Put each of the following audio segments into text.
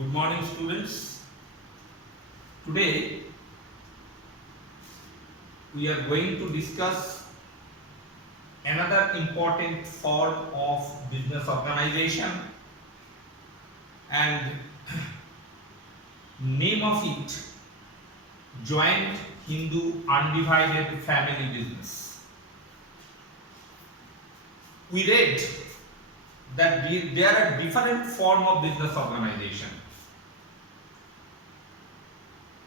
Good morning, students. Today we are going to discuss another important form of business organization, and name of it Joint Hindu Undivided Family Business. We read that there are different form of business organization.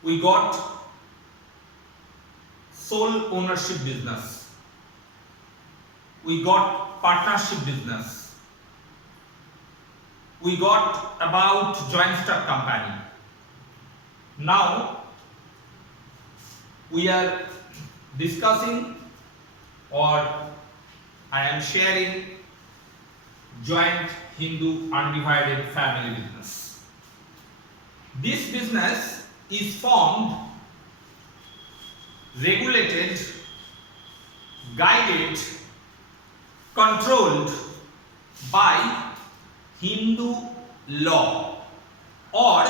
We got sole ownership business, we got partnership business, we got about joint stock company. Now we are discussing, or I am sharing, Joint Hindu Undivided Family Business. This business is formed, regulated, guided, controlled by Hindu law or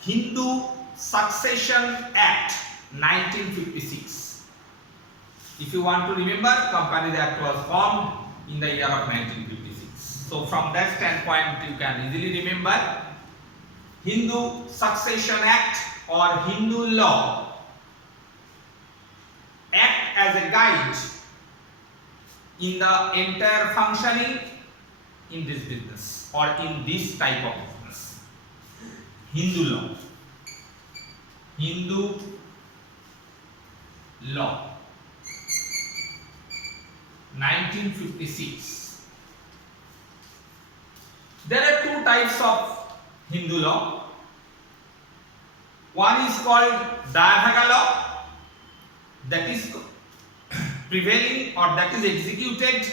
Hindu Succession Act 1956. If you want to remember, Companies Act was formed in the year of 1956. So from that standpoint, you can easily remember Hindu Succession Act or Hindu law act as a guide in the entire functioning in this business or in this type of business. Hindu law 1956. There are two types of Hindu law. One is called Dayabhaga law, that is prevailing or that is executed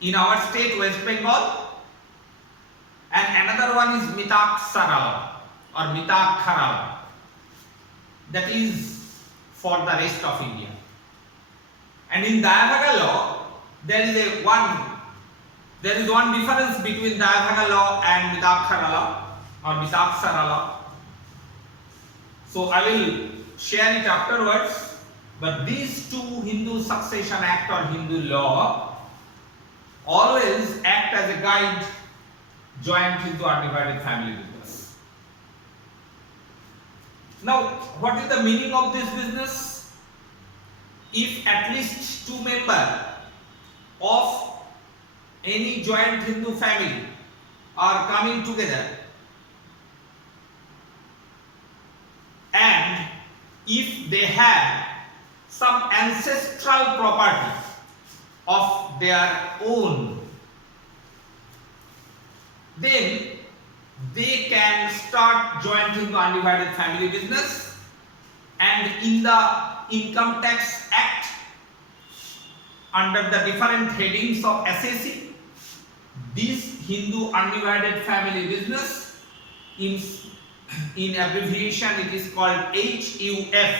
in our state West Bengal, and another one is Mitaksara law or Mitakhara law, that is for the rest of India. And in Dayabhaga law there is one difference between Dayabhaga law and Mitakhara law or Mitaksara law. So I will share it afterwards, but these two, Hindu Succession Act or Hindu law, always act as a guide joint Hindu undivided family business. Now, what is the meaning of this business? If at least two members of any joint Hindu family are coming together, and if they have some ancestral property of their own, then they can start joint Hindu undivided family business, and in the Income Tax Act, under the different headings of SAC, this Hindu undivided family business, in abbreviation it is called HUF.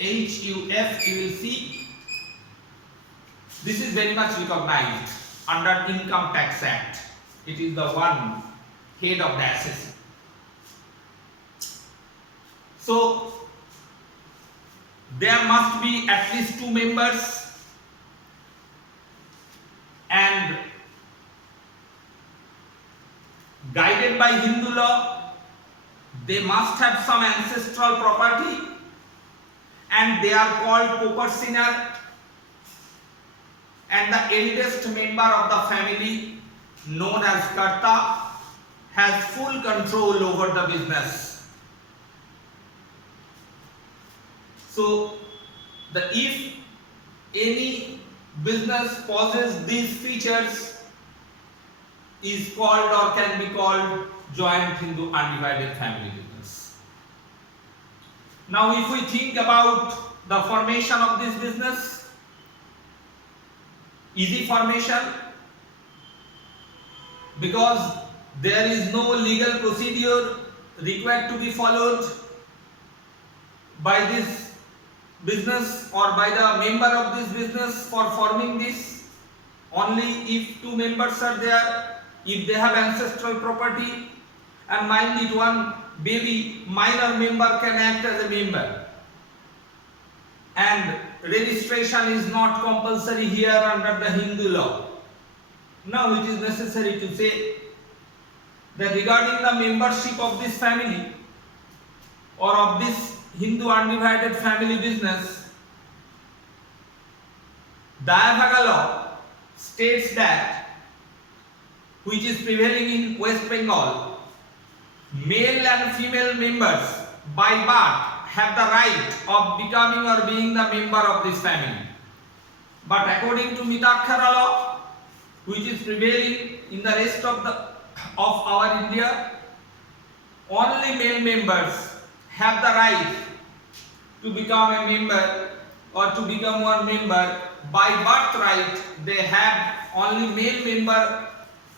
HUF, you will see, this is very much recognized under Income Tax Act. It is the one head of the SAC. So there must be at least two members, and guided by Hindu law, they must have some ancestral property, and they are called proportioner, and the eldest member of the family, known as Karta, has full control over the business. So if any business possesses these features, is called or can be called joint Hindu undivided family business. Now if we think about the formation of this business, easy formation, because there is no legal procedure required to be followed by this business or by the member of this business for forming this. Only if two members are there, if they have ancestral property, and mind it, one baby minor member can act as a member, and registration is not compulsory here under the Hindu law. Now it is necessary to say that regarding the membership of this family or of this Hindu undivided family business, Dayabhaga law states that, which is prevailing in West Bengal, male and female members by birth have the right of becoming or being the member of this family. But according to Mitakshara law, which is prevailing in the rest of our India, only male members have the right to become a member or to become one member. By birthright, they have only male member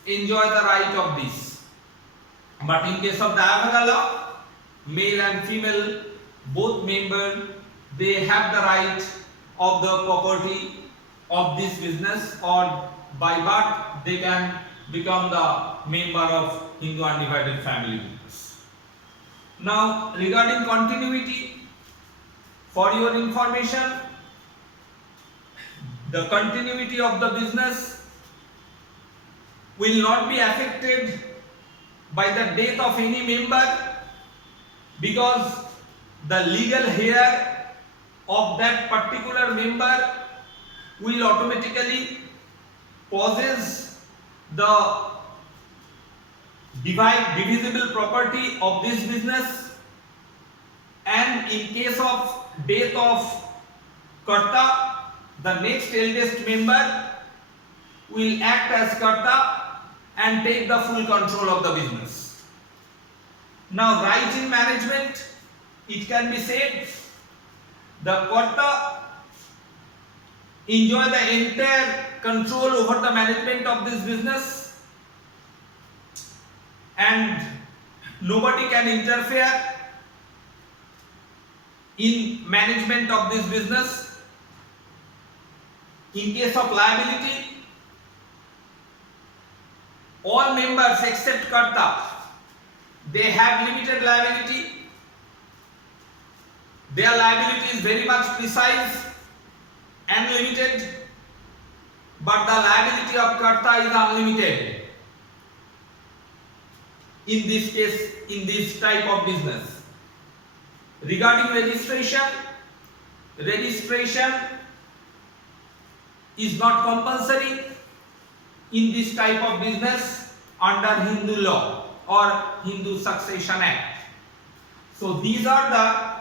enjoy the right of this. But in case of the Dayabhaga law, male and female, both members, they have the right of the property of this business, or by birth they can become the member of Hindu undivided family business. Now regarding continuity, for your information, the continuity of the business will not be affected by the death of any member, because the legal heir of that particular member will automatically possess the divisible property of this business, and in case of death of Karta, the next eldest member will act as Karta and take the full control of the business. Now, right in management, it can be said the Karta enjoy the entire control over the management of this business, and nobody can interfere in management of this business. In case of liability, all members except Karta, they have limited liability. Their liability is very much precise and limited, but the liability of Karta is unlimited in this case, in this type of business. Regarding registration is not compulsory in this type of business under Hindu law or Hindu Succession Act. So these are the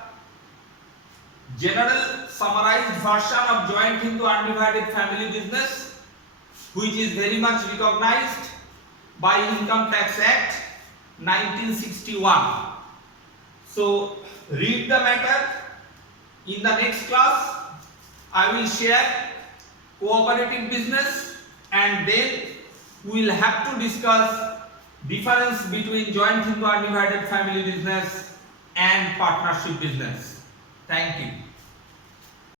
general summarized version of joint Hindu undivided family business, which is very much recognized by Income Tax Act 1961. So read the matter. In the next class, I will share cooperative business, and then we will have to discuss difference between joint Hindu undivided family business and partnership business. Thank you.